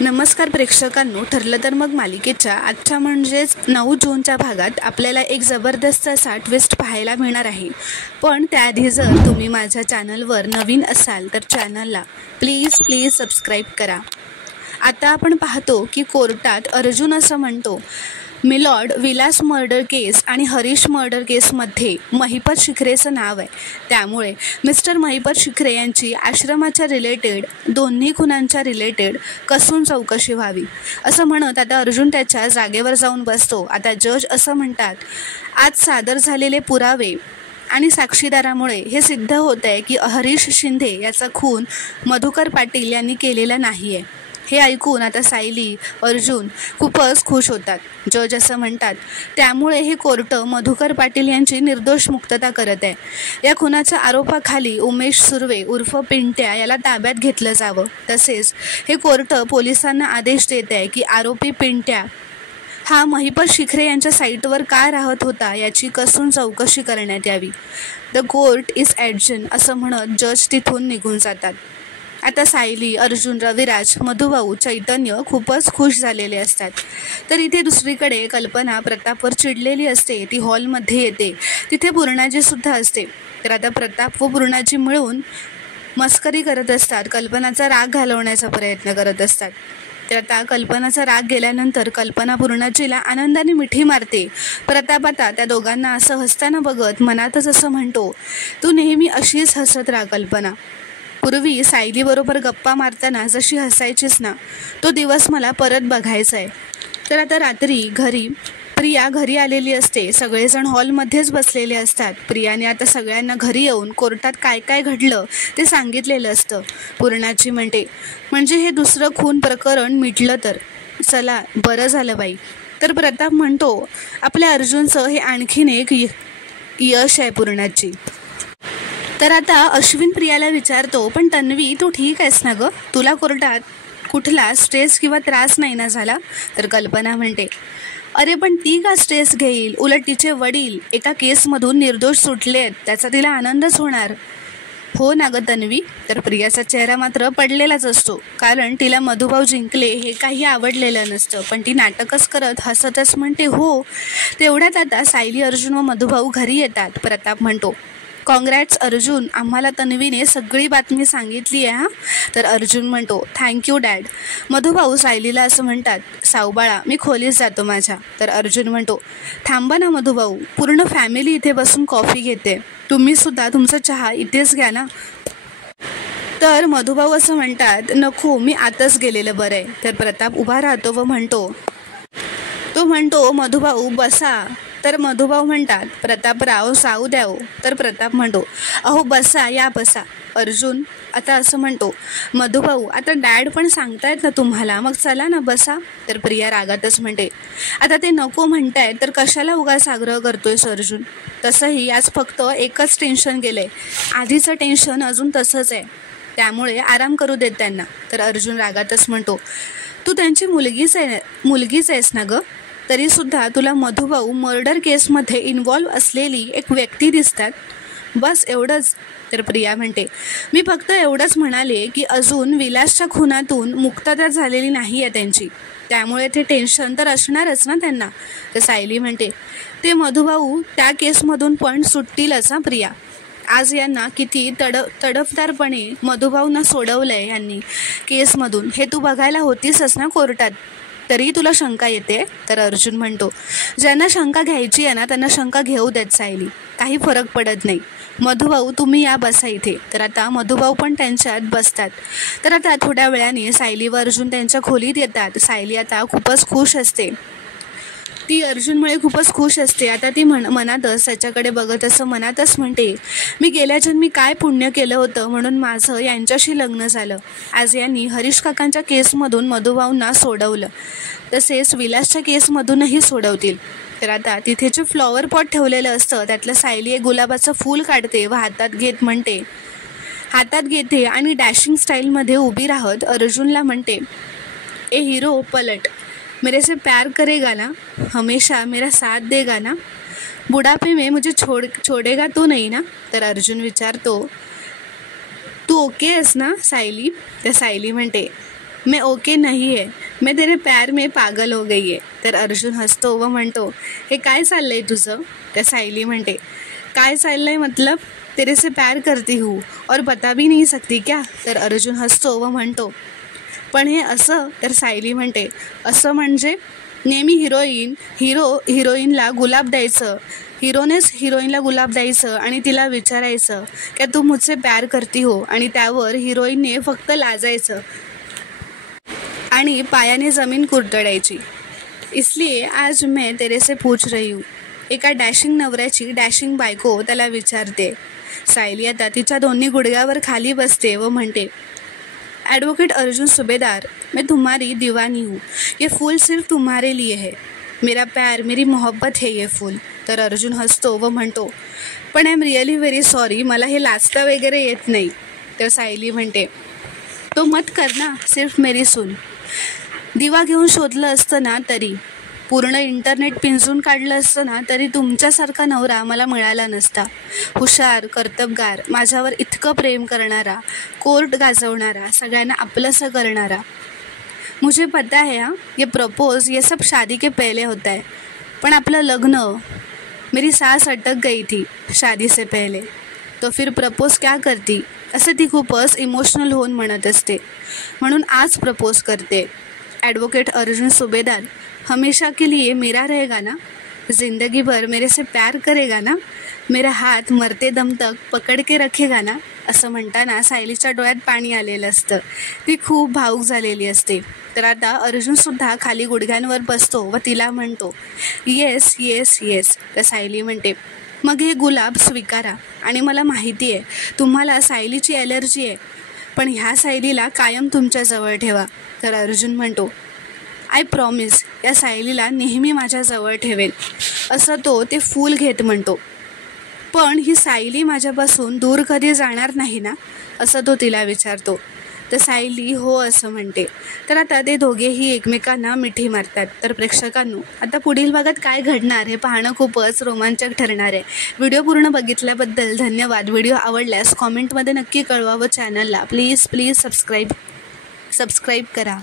नमस्कार प्रेक्षकांनो, ठरलं तर मग मालिकेच्या आजच्या म्हणजेच 9 जूनच्या भागात आपल्याला एक जबरदस्त असा ट्विस्ट पाहायला मिळणार आहे. पण त्याआधी जर तुम्ही माझ्या चॅनलवर नवीन असाल तर चॅनलला प्लीज सबस्क्राईब करा. आता आपण पाहतो की कोर्टात अर्जुन असं म्हणतो, मिलॉर्ड, विलास मर्डर केस आणि हरीश मर्डर केसमध्ये महिपत शिखरेचं नाव आहे, त्यामुळे मिस्टर महिपत शिखरे यांची आश्रमाच्या रिलेटेड, दोन्ही खुनांच्या रिलेटेड कसून चौकशी व्हावी असं म्हणत आता अर्जुन त्याच्या जागेवर जाऊन बसतो. आता जज असं म्हणतात, आज सादर झालेले पुरावे आणि साक्षीदारामुळे हे सिद्ध होत आहे की हरीश शिंदे याचा खून मधुकर पाटील यांनी केलेला नाही आहे. हे ऐकून आता सायली, अर्जुन खूपच खुश होतात. जज असं म्हणतात, त्यामुळे हे कोर्ट मधुकर पाटील यांची निर्दोष मुक्तता करत आहे. या खुनाच्या आरोपाखाली उमेश सुर्वे उर्फ पिंट्या याला ताब्यात घेतलं जावं. तसेच हे कोर्ट पोलिसांना आदेश देत आहे की आरोपी पिंट्या हा महिपत शिखरे यांच्या साईटवर का राहत होता याची कसून चौकशी करण्यात यावी. द कोर्ट इज ॲडजन असं म्हणत जज तिथून निघून जातात. आता सायली, अर्जुन, रविराज, मधुभाऊ, चैतन्य खूपच खुश झालेले असतात. तर इथे दुसरीकडे कल्पना प्रतापवर चिडलेली असते. ती हॉलमध्ये येते. तिथे पूर्णाजीसुद्धा असते. तर आता प्रताप व पूर्णाजी मिळून मस्करी करत असतात, कल्पनाचा राग घालवण्याचा प्रयत्न करत असतात. तर आता कल्पनाचा राग गेल्यानंतर कल्पना पूर्णाजीला आनंदाने मिठी मारते. प्रताप आता त्या दोघांना असं हसताना बघत मनातच असं म्हणतो, तू नेहमी अशीच हसत राहा कल्पना. पूर्वी सायलीबरोबर गप्पा मारताना जशी हसायचीस ना, तो दिवस मला परत बघायचा आहे. तर आता रात्री प्रिया घरी आलेली असते. सगळेजण हॉलमध्येच बसलेले असतात. प्रियाने आता सगळ्यांना घरी येऊन कोर्टात काय काय घडलं ते सांगितलेलं असतं. पूर्णाची म्हणजे हे दुसरं खून प्रकरण मिटलं तर. चला, बरं झालं बाई. तर प्रताप म्हणतो, आपल्या अर्जुनचं हे आणखीन एक यश आहे पूर्णाची. तर आता अश्विन प्रियाला विचारतो, पण तन्वी, तू ठीक आहेस ना गं? तुला कोर्टात कुठला स्ट्रेस किंवा त्रास नाही ना झाला? तर कल्पना म्हणते, अरे पण ती का स्ट्रेस घेईल? उलट तिचे वडील एका केसमधून निर्दोष सुटले आहेत, त्याचा तिला आनंदच होणार. हो ना गं तन्वी. तर प्रियाचा चेहरा मात्र पडलेलाच असतो, कारण तिला मधुभाऊ जिंकले हे काही आवडलेलं नसतं. पण ती नाटकच करत हसतच म्हणते हो. तेवढ्यात आता सायली, अर्जुन व मधुभाऊ घरी येतात. प्रताप म्हणतो, कॉंग्रॅट्स अर्जुन, आम्हाला तन्वीने सगळी बातमी सांगितली आहे हां. तर अर्जुन म्हणतो, थँक्यू डॅड. मधुभाऊ सायलीला असं म्हणतात, सावबाळा, मी खोलीत जातो माझ्या. तर अर्जुन म्हणतो, थांबा ना मधुभाऊ, पूर्ण फॅमिली इथे बसून कॉफी घेते, तुम्ही सुद्धा तुमचा चहा इथेच घ्या ना. तर मधुभाऊ असं म्हणतात, नको, मी आताच गेलेलं बरं आहे. तर प्रताप उभा राहतो व म्हणतो मधुभाऊ बसा. तर मधुभाऊ म्हणतात, प्रतापराव साऊ द्याव. तर प्रताप म्हणतो, अहो बसा, या बसा. अर्जुन आता असं म्हणतो, मधुभाऊ, आता डॅड पण सांगतायत ना तुम्हाला, मग चला ना बसा. तर प्रिया रागातच म्हणते, आता ते नको म्हणतायत तर कशाला उगाच आग्रह करतोयस अर्जुन? तसंही आज फक्त एकच टेन्शन गेलंय, आधीचं टेन्शन अजून तसंच आहे, त्यामुळे आराम करू देत त्यांना. तर अर्जुन रागातच म्हणतो, तू त्यांची मुलगीच आहेस ना गं? तरीसुद्धा तुला मधुभाऊ मर्डर केसमध्ये इन्व्हॉल्व असलेली एक व्यक्ती दिसतात, बस एवढंच. तर प्रिया म्हणते, मी फक्त एवढंच म्हणाले की अजून विलासच्या खुनातून मुक्तता झालेली नाही आहे त्यांची, त्यामुळे ते टेन्शन तर असणारच ना त्यांना. तर सायली म्हणते, ते मधुभाऊ त्या केसमधून पण सुटतीलच हां प्रिया. आज यांना किती तडफदारपणे मधुभाऊंना सोडवलं आहे यांनी केसमधून, हे तू बघायला होतीसच ना कोर्टात, तरी तुला शंका येते. तर अर्जुन म्हणतो, ज्यांना शंका घ्यायची आहे ना त्यांना शंका घेऊ देत सायली, काही फरक पडत नाही. मधुभाऊ, तुम्ही या बसा इथे. तर आता मधुभाऊ पण त्यांच्यात बसतात. तर आता थोड्या वेळाने सायली व अर्जुन त्यांच्या खोलीत येतात. सायली आता खूपच खुश असते, ती अर्जुनमुळे खूपच खुश असते. आता ती मनातच त्याच्याकडे बघत असं मनातच म्हणते, मी गेल्या जन्मी काय पुण्य केलं होतं म्हणून माझं यांच्याशी लग्न झालं. आज यांनी हरीश काकांच्या केसमधून मधुभाऊंना सोडवलं, तसेच विलासच्या केसमधूनही सोडवतील. तर आता तिथे जे फ्लॉवर पॉट ठेवलेलं असतं त्यातलं सायली एक गुलाबाचं फूल काढते व हातात घेते आणि डॅशिंग स्टाईलमध्ये उभी राहत अर्जुनला म्हणते, ए हिरो पलट, मेरे से प्यार करेगा ना, हमेशा मेरा साथ देगा ना, बुढ़ापे में मुझे छोड़ेगा तो नहीं ना. तर अर्जुन विचारतो, तू ओके आहेस ना सायली? तर सायली म्हणते, मैं ओके नहीं है, मैं तेरे प्यार में पागल हो गई है. तर अर्जुन हसतो व म्हणतो, हे काय चाललंय तुझं? तर सायली म्हणते, काय चाललंय मतलब तेरे से प्यार करती हूँ और बता भी नहीं सकती क्या? तर अर्जुन हसतो व म्हणतो, पण हे असं? तर सायली म्हणते, असं म्हणजे नेहमी हिरोईनला गुलाब द्यायचं, हिरोनेच हिरोईनला गुलाब द्यायचं आणि तिला विचारायचं क्या तू मुझसे प्यार करती हो, आणि त्यावर हिरोईनने फक्त लाजायचं आणि पायाने जमीन कुरतडायची. इसलिए आज मैं तेरे से पूछ रही हूँ. एका डॅशिंग नवऱ्याची डॅशिंग बायको त्याला विचारते. सायली आता तिच्या दोन्ही गुडघ्यावर खाली बसते व म्हणते, एडवोकेट अर्जुन सुबेदार, मैं तुम्हारी दीवानी हूँ. ये फूल सिर्फ तुम्हारे लिए है. मेरा प्यार, मेरी मोहब्बत है ये फूल. तर अर्जुन हसतो व म्हणतो, पण I am really very sorry, मला हे लाजता वगैरे येत नाही. तर सायली म्हणते, तो मत कर ना, सिर्फ मेरी सुन. दिवा घेऊन शोधलं असतं ना तरी, पूर्ण इंटरनेट पिंजून काढलं असतं ना तरी तुमच्यासारखा नवरा मला मिळाला नसता. हुशार, कर्तबगार, माझ्यावर इतकं प्रेम करणारा, कोर्ट गाजवणारा, सगळ्यांना आपलंसं करणारा. मुझे पता है हाँ, ये प्रपोज ये सब शादी के पहले होता है, पण आपलं लग्न, मेरी सास अटक गई थी शादी से पहले, तो फिर प्रपोज क्या करती, असं ती खूपच इमोशनल होऊन म्हणत असते. म्हणून आज प्रपोज करते. एडवोकेट अर्जुन सुबेदार, हमेशा के लिए मेरा रहेगा ना, ज़िंदगी भर मेरे से प्यार करेगा ना, मेरा हात मरते दम तक पकड के रखेगा ना. असं म्हणताना सायलीच्या डोळ्यात पाणी आलेलं असतं. ती खूप भावूक झालेली असते. तर आता अर्जुनसुद्धा खाली गुडघ्यांवर बसतो व तिला म्हणतो, येस येस येस. तर सायली म्हणते, मग हे गुलाब स्वीकारा. आणि मला माहिती आहे तुम्हाला सायलीची ॲलर्जी आहे, पण ह्या सायलीला कायम तुमच्याजवळ ठेवा. तर अर्जुन म्हणतो, आय प्रॉमिस, या सायलीला नेहमी माझ्याजवळ ठेवेल. असं तो ते फूल घेत म्हणतो. पण ही सायली माझ्यापासून दूर कधी जाणार नाही ना, असं तो तिला विचारतो. तर सायली हो असं म्हणते. तर आता ते दोघेही एकमेकांना मिठी मारतात. तर प्रेक्षकांनो, आता पुढील भागात काय घडणार हे पाहणं खूपच रोमांचक ठरणार आहे. व्हिडिओ पूर्ण बघितल्याबद्दल धन्यवाद. व्हिडिओ आवडल्यास कॉमेंटमध्ये नक्की कळवा व चॅनलला प्लीज सबस्क्राईब करा.